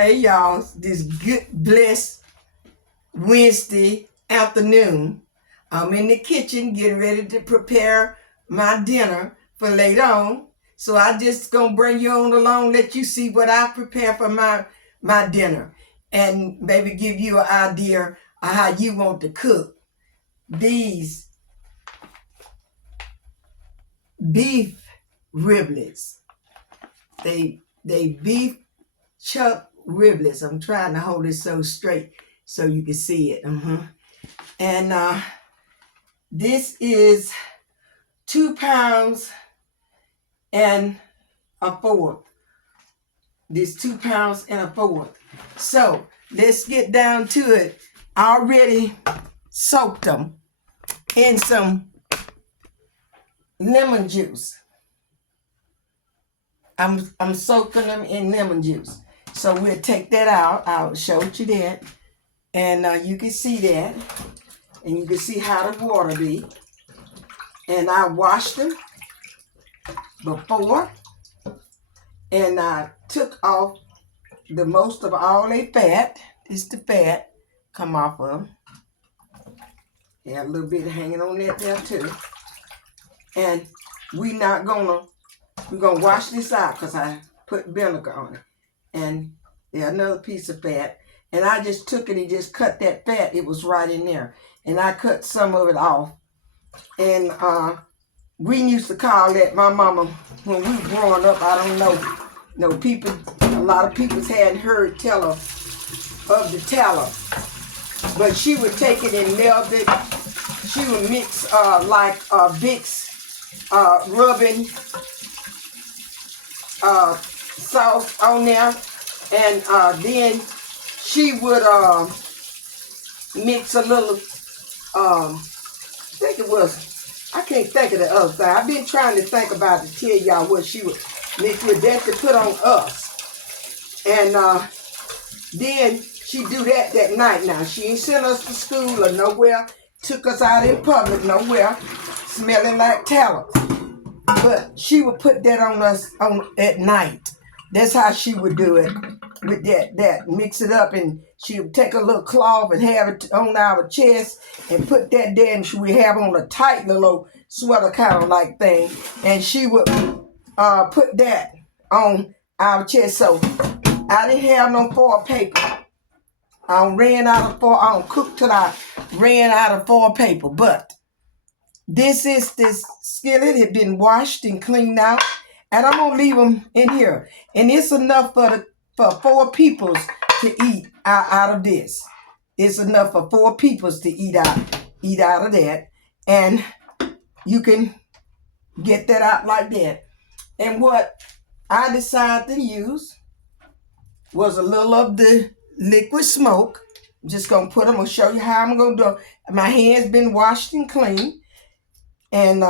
Hey y'all, this good blessed Wednesday afternoon. I'm in the kitchen getting ready to prepare my dinner for later on. So I just gonna bring you on along, let you see what I prepare for my dinner, and maybe give you an idea of how you want to cook these beef riblets. They beef chuck riblets. I'm trying to hold it so straight so you can see it. And this is 2 pounds and a fourth. This 2 pounds and a fourth. So let's get down to it. I already soaked them in some lemon juice. I'm soaking them in lemon juice. So we'll take that out. I'll show you that. And you can see that. And you can see how the water be. And I washed them before. And I took off the most of all their fat. This is the fat come off of them. They have a little bit hanging on that there too. And we're gonna wash this out because I put vinegar on it. And there's another piece of fat. And I just took it and just cut that fat. It was right in there. And I cut some of it off. And we used to call that, my mama, when we were growing up, I don't know, people, a lot of people hadn't heard tell her of the tallow. But she would take it and melt it. She would mix like Vicks rubbing sauce on there. And then she would mix a little, I can't think of the other thing. I've been trying to think about it to tell y'all what she would mix with that to put on us. And then she do that night now. She ain't sent us to school or nowhere. Took us out in public nowhere, smelling like tallow. But she would put that on us at night. That's how she would do it with that. Mix it up, and she would take a little cloth and have it on our chest and put that there, and she would have on a tight little sweater kind of like thing, and she would put that on our chest. So I didn't have no foil paper. I ran out of foil. I don't cook till I ran out of foil paper. But this skillet had been washed and cleaned out. And I'm going to leave them in here. And it's enough for 4 peoples to eat out of this. It's enough for 4 peoples to eat out of that. And you can get that out like that. And what I decided to use was a little of the liquid smoke. I'm just going to I'm going to show you how I'm going to do it. My hand's been washed and clean. And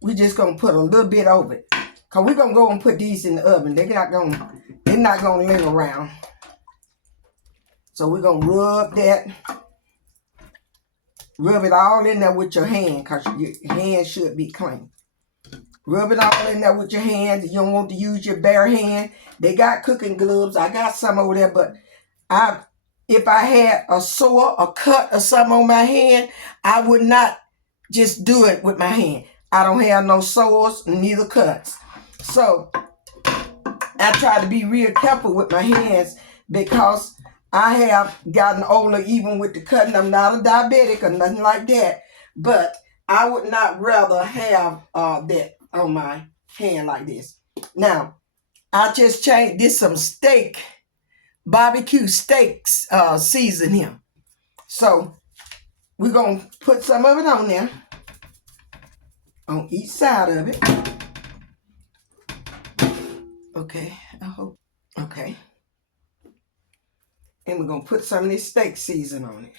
we're just going to put a little bit over it. Because we're going to go and put these in the oven. They're not going to linger around. So we're going to rub it all in there with your hand, because your hand should be clean. Rub it all in there with your hands. You don't want to use your bare hand. They got cooking gloves. I got some over there, but if I had a sore, a cut, or something on my hand, I would not just do it with my hand. I don't have no sores, neither cuts. So I try to be real careful with my hands because I have gotten older even with the cutting. I'm not a diabetic or nothing like that. But I would not rather have that on my hand like this. Now, I just changed this some barbecue steaks season here. So we're going to put some of it on there. On each side of it. Okay, I hope. Okay. And we're going to put some of this steak season on it.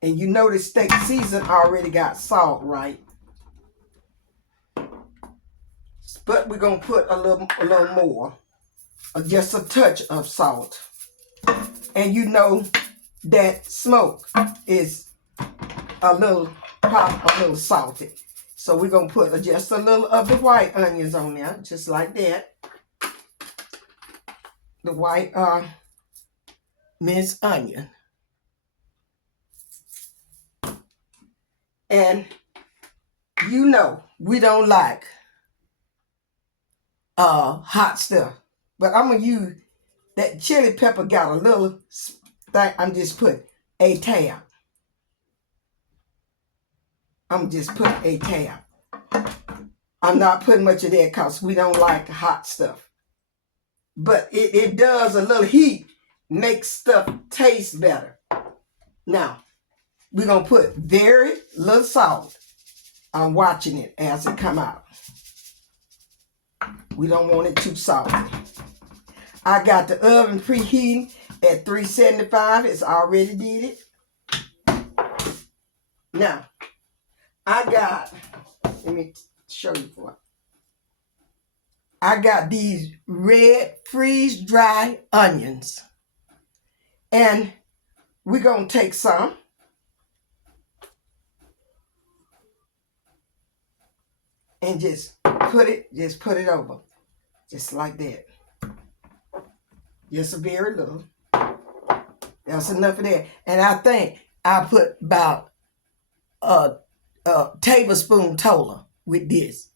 And you know this steak season already got salt, right? But we're going to put a little more. Just a touch of salt. And you know that smoke is a little salty. So we're going to put just a little of the white onions on there, just like that. the white minced onion. And you know we don't like hot stuff. But I'm gonna use that chili pepper got a little thing. I'm just putting a tab. I'm just putting a tab. I'm not putting much of that because we don't like hot stuff. But it does a little heat, makes stuff taste better. Now, we're going to put very little salt. I'm watching it as it come out. We don't want it too salty. I got the oven preheating at 375. It's already did it. Now, I got, let me show you what. I got these red freeze-dried onions. And we're going to take some. And just put it over. Just like that. Just a very little. That's enough of that. And I think I put about a tablespoon total with this.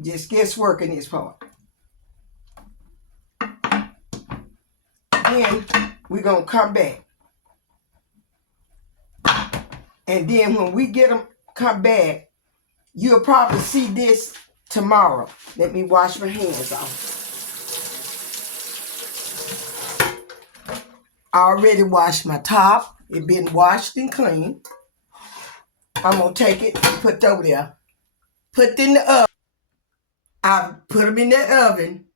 Just guess working this part. Then we're going to come back. And then when we get them come back, you'll probably see this tomorrow. Let me wash my hands off. I already washed my top. It been washed and clean. I'm going to take it and put it over there. Put it in the oven. I put them in that oven.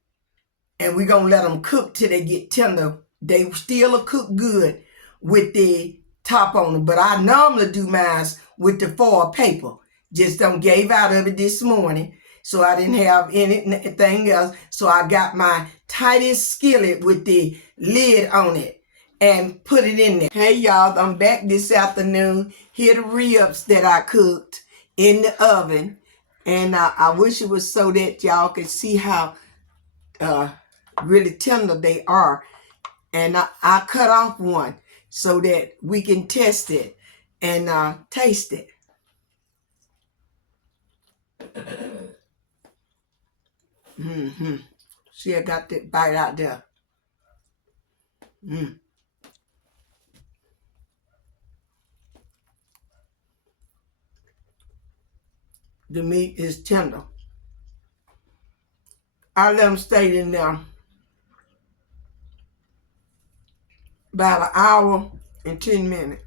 And we're going to let them cook till they get tender. They still cook good with the top on them. But I normally do mine with the foil paper. Just don't gave out of it this morning. So I didn't have anything else. So I got my tightest skillet with the lid on it. And put it in there. Hey y'all, I'm back this afternoon. Here the ribs that I cooked in the oven. And I wish it was so that y'all could see how really tender they are. And I cut off one so that we can test it and taste it. See, I got that bite out there. The meat is tender. I let them stay in there about an hour and 10 minutes.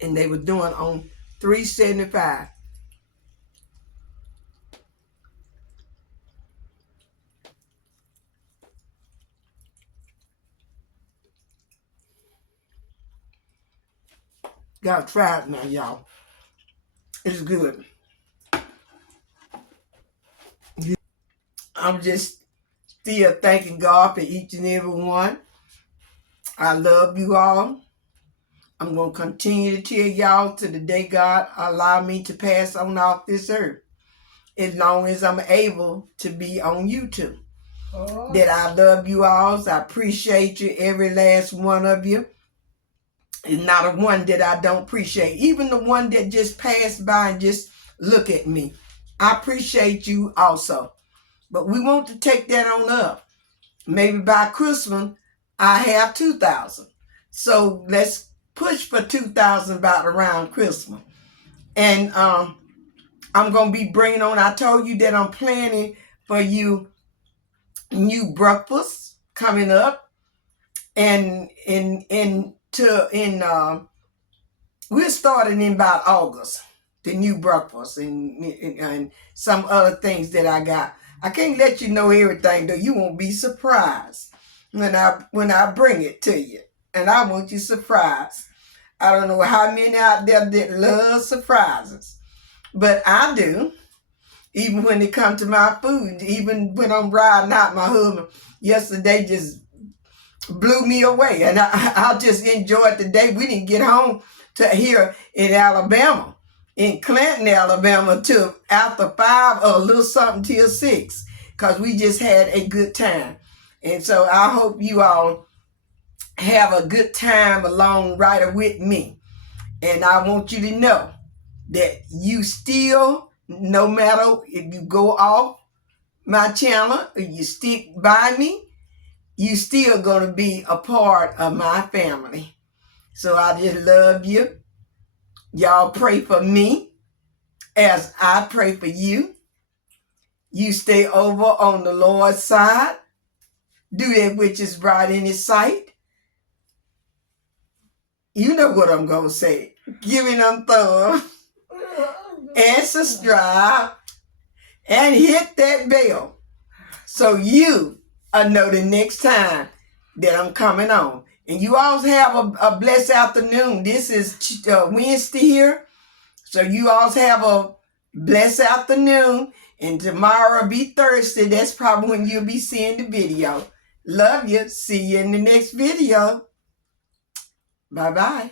And they were doing on 375. Gotta try it now, y'all. It's good. I'm just still thanking God for each and every one. I love you all. I'm going to continue to tell y'all to the day God allow me to pass on off this earth. As long as I'm able to be on YouTube. That I love you all. So I appreciate you, every last one of you. It's not a one that I don't appreciate. Even the one that just passed by and just look at me. I appreciate you also. But we want to take that on up. Maybe by Christmas, I have 2,000. So let's push for 2,000 about around Christmas. And I'm going to be bringing on, I told you that I'm planning for you new breakfasts coming up. And we're starting in about August, the new breakfast and some other things that I got. I can't let you know everything, though. You won't be surprised when I bring it to you. And I want you surprised. I don't know how many out there that love surprises, but I do. Even when it comes to my food, even when I'm riding out, my husband yesterday just blew me away. And I just enjoyed the day. We didn't get home to here in Alabama. in Clinton, Alabama, till after 5 or a little something till 6, because we just had a good time. And so I hope you all have a good time along right with me. And I want you to know that you still, no matter if you go off my channel or you stick by me, you still going to be a part of my family. So I just love you. Y'all pray for me as I pray for you. You stay over on the Lord's side. Do that which is right in His sight. You know what I'm going to say. Give me them thumbs and subscribe and hit that bell so you know the next time that I'm coming on. And you all have a blessed afternoon. This is Wednesday here. So you all have a blessed afternoon. And tomorrow will be Thursday. That's probably when you'll be seeing the video. Love you. See you in the next video. Bye-bye.